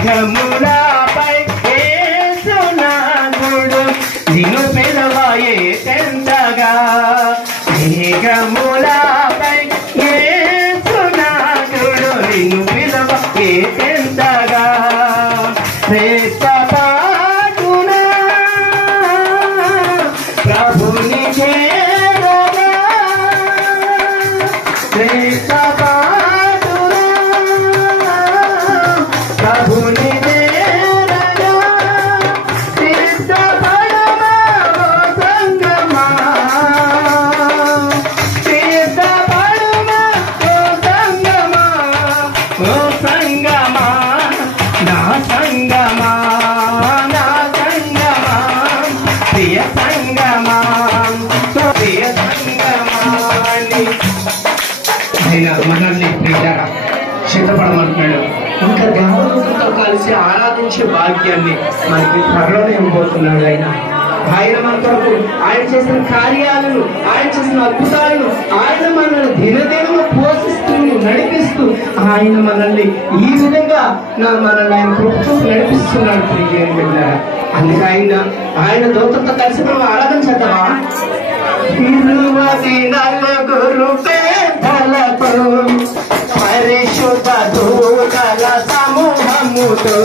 మేఘములపై యేసునాథుడు నిన్ను పిలవయే తెంతగా మేఘములపై యేసునాథుడు నిన్ను పిలవయే తెంతగా శ్రేష్టపాటునా ప్రభుని చేరగా శ్రేష్టపాటునా ప్రభుని చేరగా సిద్ధపడమా ఓ సంగమా సిద్ధపడమా ఓ సంగమా ఓ సంగమా నా సంగమా నా సంగమా ప్రియ సంగమా ప్రియ సంగమాని ఆయన మనల్ని ప్రియారా సిద్ధపడమంటున్నాడు. ఇంకా దేవదూతలతో కలిసి ఆరాధించే భాగ్యాన్ని మనకి త్వరలోనే ఇవ్వబోతున్నాడు. ఆయన మన కొరకు ఆయన చేసిన కార్యాలను ఆయన చేసిన అద్భుతాలను ఆయన మనల్ని దినదినము పోషిస్తూ నడిపిస్తూ ఆయన మనల్ని ఈ విధంగా మనల్ని ఆయన కృపతో నడిపిస్తున్నాడు. అందుకే ఆయన దూతలతో కలిసి మనం ఆరాధన చేద్దామా? 24 పేదలతో పరిశుద్ధ దూతల సమూహముతో